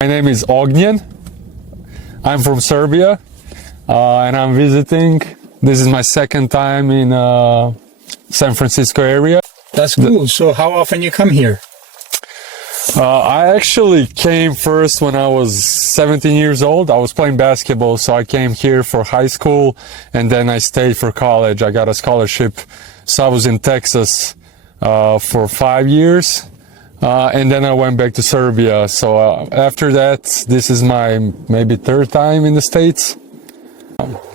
My name is Ognjen. I'm from Serbia, and I'm visiting. This is my second time in San Francisco area. That's cool. So how often you come here? I actually came first when I was 17 years old. I was playing basketball, so I came here for high school, and then I stayed for college. I got a scholarship, so I was in Texas for 5 years. And then I went back to Serbia. So after that, this is my maybe third time in the States.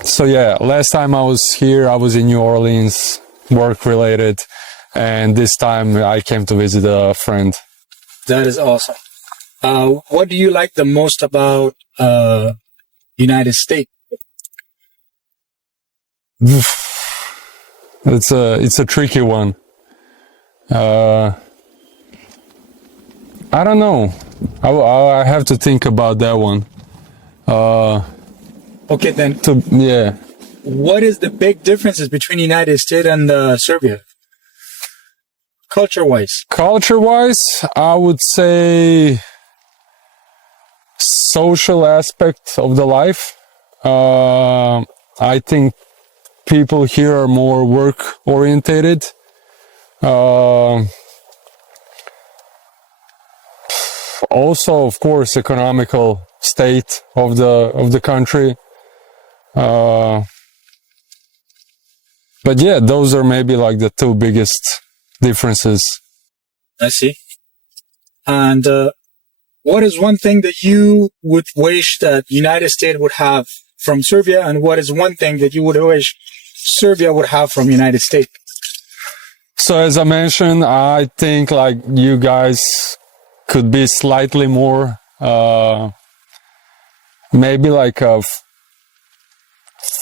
So yeah, last time I was here, I was in New Orleans, work related. And this time I came to visit a friend. That is awesome. What do you like the most about United States? It's a tricky one. I don't know. I have to think about that one. Okay, then. Yeah. What is the big differences between United States and Serbia? Culture-wise. Culture-wise, I would say social aspect of the life. I think people here are more work-orientated. Also, of course, economical state of the country. But yeah, those are maybe like the two biggest differences. I see. And what is one thing that you would wish that United States would have from Serbia, and what is one thing that you would wish Serbia would have from United States? So as I mentioned, I think like you guys could be slightly more, maybe like a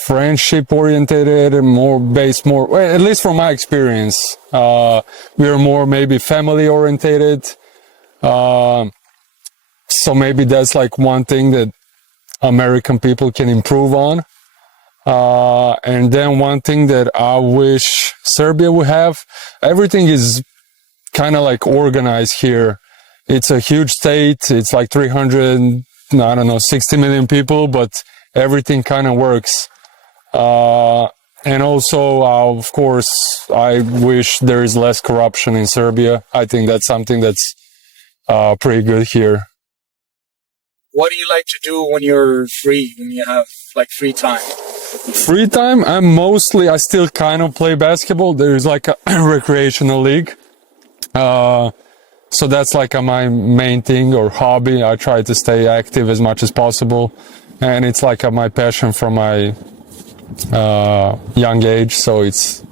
friendship oriented, more based more, well, at least from my experience, we are more maybe family oriented. So maybe that's like one thing that American people can improve on. And then one thing that I wish Serbia would have, everything is kind of like organized here. It's a huge state. It's like 60 million people, but everything kind of works. And also, of course, I wish there is less corruption in Serbia. I think that's something that's pretty good here. What do you like to do when you're free, when you have like free time? Free time, I still kind of play basketball. There's like a recreational league. So that's like my main thing or hobby. I try to stay active as much as possible. And it's like my passion from my young age. So it's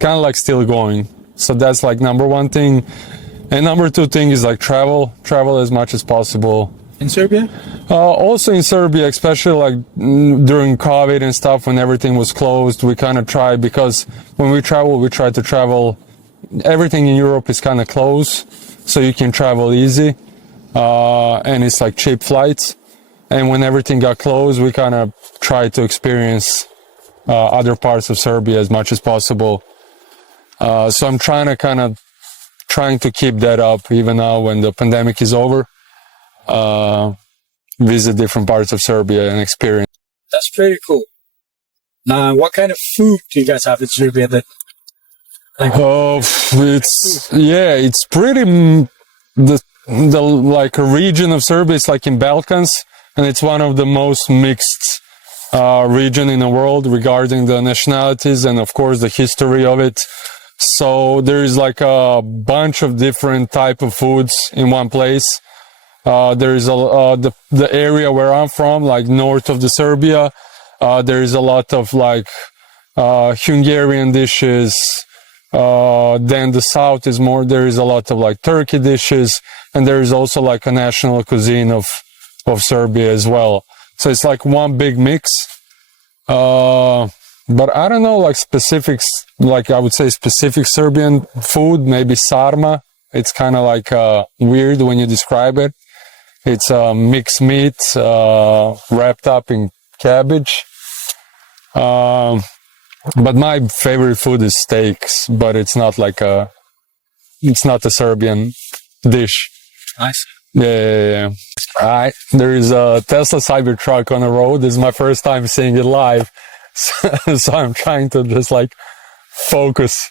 kind of like still going. So that's like number one thing. And number two thing is like travel as much as possible. In Serbia? Also in Serbia, especially like during COVID and stuff, when everything was closed, we kind of tried, because when we travel, we try to travel. Everything in Europe is kind of closed, so you can travel easy, and it's like cheap flights. And when everything got closed, we kind of tried to experience other parts of Serbia as much as possible. So I'm trying to keep that up even now when the pandemic is over. Visit different parts of Serbia and experience. That's pretty cool. What kind of food do you guys have in Serbia that? It's pretty the like a region of Serbia. It's like in Balkans, and it's one of the most mixed region in the world regarding the nationalities and of course the history of it. So there is like a bunch of different type of foods in one place. There is the area where I'm from, like north of the Serbia. There is a lot of like Hungarian dishes. Then the south is more. There is a lot of like Turkey dishes, and there is also like a national cuisine of Serbia as well. So it's like one big mix. But I don't know like specifics. Like I would say specific Serbian food, maybe sarma. It's kind of like weird when you describe it. It's mixed meat wrapped up in cabbage. But my favorite food is steaks, but it's not a Serbian dish. I see. Yeah. There is a Tesla Cybertruck on the road. This is my first time seeing it live. So I'm trying to just like focus.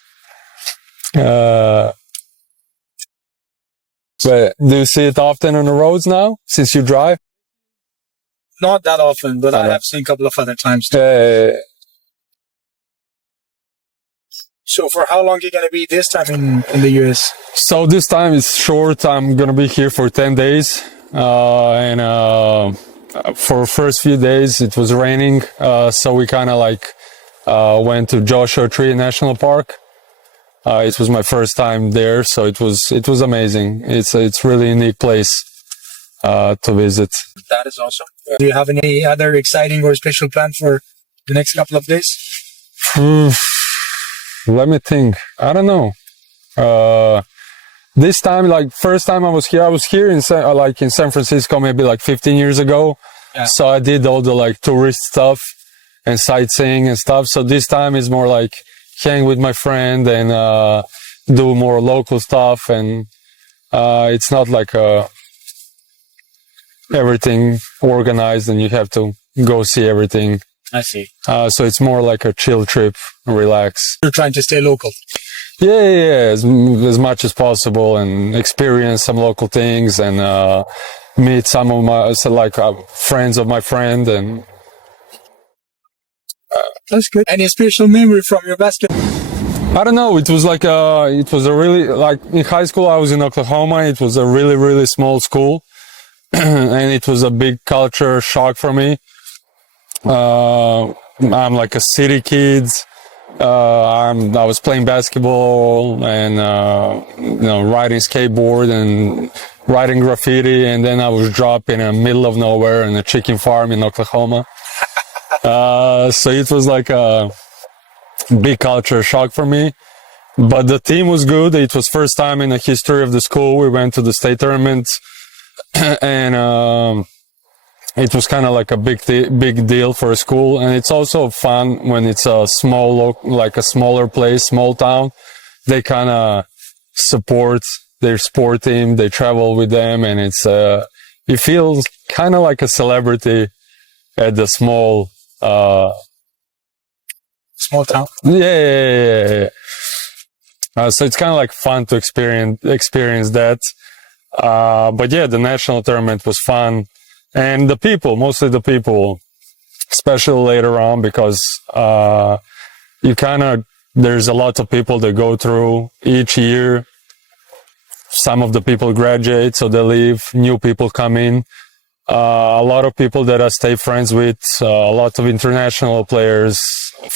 But do you see it often on the roads now since you drive? Not that often, but I have seen a couple of other times. So for how long are you going to be this time in the US? So this time is short. I'm going to be here for 10 days. For first few days it was raining. So we kind of like went to Joshua Tree National Park. It was my first time there. So it was amazing. It's really unique place to visit. That is awesome. Do you have any other exciting or special plan for the next couple of days? Let me think. I don't know. This time, like first time I was here in San Francisco maybe like 15 years ago. Yeah. So I did all the like tourist stuff and sightseeing and stuff. So this time is more like hang with my friend and do more local stuff. And it's not like everything organized and you have to go see everything. I see. So it's more like a chill trip, relax. You're trying to stay local. Yeah, as much as possible and experience some local things and meet some of my friends of my friend and. That's good. Any special memory from your basketball? I don't know. It was like it was a really like in high school. I was in Oklahoma. It was a really really small school, and it was a big culture shock for me. I'm like a city kid. I was playing basketball and riding skateboard and writing graffiti, and then I was dropped in the middle of nowhere in a chicken farm in Oklahoma. So it was like a big culture shock for me. But the team was good. It was first time in the history of the school. We went to the state tournament, and it was kind of like a big deal for a school. And it's also fun when it's a like a smaller place, small town. They kind of support their sport team. They travel with them, and it feels kind of like a celebrity at the small town. Yeah. So it's kind of like fun to experience that. But yeah, the national tournament was fun. And the people, mostly the people, especially later on, because there's a lot of people that go through each year. Some of the people graduate, so they leave, new people come in. A lot of people that I stay friends with, a lot of international players,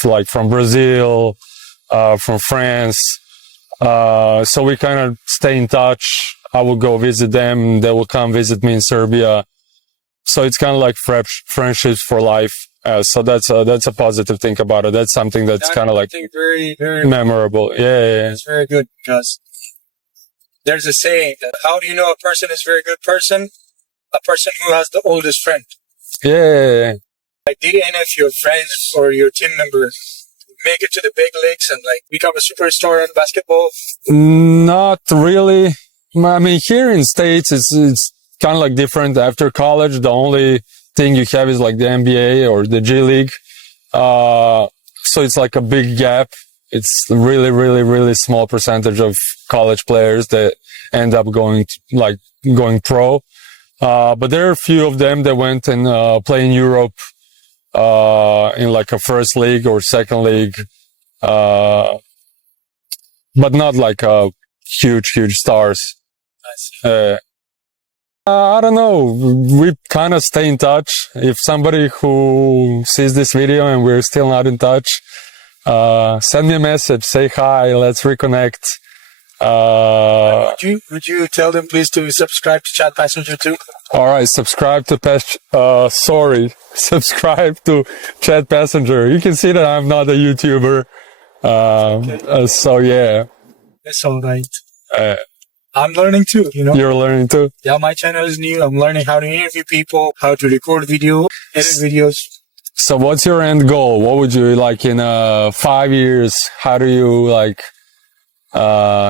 like from Brazil, from France. So we kind of stay in touch. I will go visit them. They will come visit me in Serbia. So it's kind of like friendships for life. So that's a positive thing about it. That's something that's kind of like very, very memorable. Yeah. It's very good because there's a saying that how do you know a person is a very good person? A person who has the oldest friend. Yeah. Like, did any of your friends or your team members make it to the big leagues and like become a superstar in basketball? Not really. I mean, here in States, it's kind of like different. After college, the only thing you have is like the NBA or the G League. So it's like a big gap. It's really, really, really small percentage of college players that end up going pro. But there are a few of them that went and play in Europe, in like a first league or second league, but not like huge stars. I don't know. We kind of stay in touch. If somebody who sees this video and we're still not in touch, send me a message, say hi, let's reconnect. Would you tell them please to subscribe to Chat Passenger too? All right, subscribe to subscribe to Chat Passenger. You can see that I'm not a YouTuber. Okay. So yeah. That's all right. I'm learning too, you know. You're learning too? Yeah, my channel is new. I'm learning how to interview people, how to record video, edit videos. So what's your end goal? What would you like in 5 years? How do you like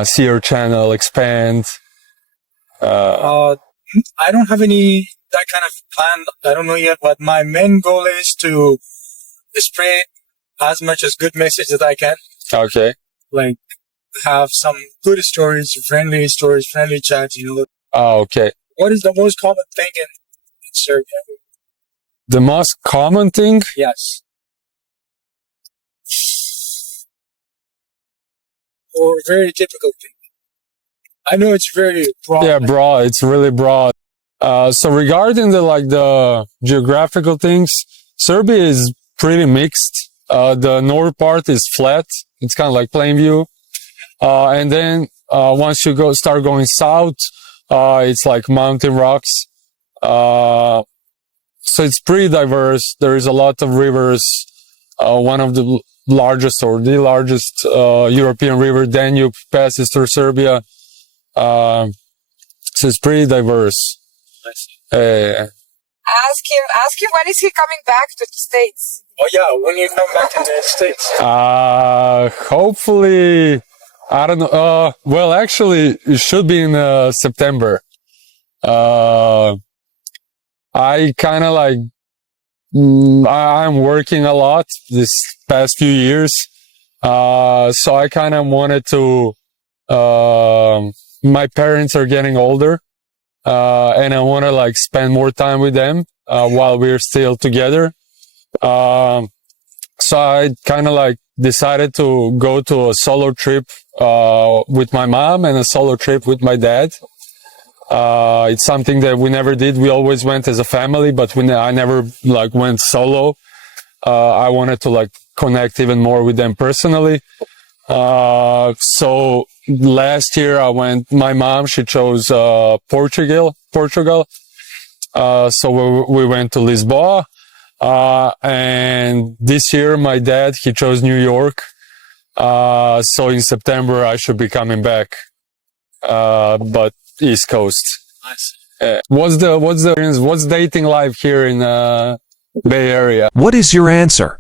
see your channel expand? I don't have any that kind of plan. I don't know yet, but my main goal is to spread as much as good message that I can. Okay. Like have some good stories, friendly chats, Oh, okay. What is the most common thing in Serbia? The most common thing? Yes. Or very typical thing. I know it's very broad. Yeah, broad. It's really broad. So regarding the geographical things, Serbia is pretty mixed. The north part is flat. It's kind of like plain view. And then, once you start going south, it's like mountain rocks. So it's pretty diverse. There is a lot of rivers. One of the largest or the largest, European river, Danube, passes through Serbia. So it's pretty diverse. Ask him when is he coming back to the States? Oh yeah, when you come back to the States? Hopefully, I don't know. Well, actually, it should be in September. I kind of I'm working a lot this past few years. So I kind of wanted to, my parents are getting older. And I want to spend more time with them, while we're still together. So I kind of decided to go to a solo trip, with my mom and a solo trip with my dad. It's something that we never did. We always went as a family, but I never went solo. I wanted to connect even more with them personally. So last year my mom, she chose, Portugal. So we went to Lisboa. And this year my dad, he chose New York. So in September I should be coming back. But East Coast. Nice. What's dating life here in, Bay Area? What is your answer?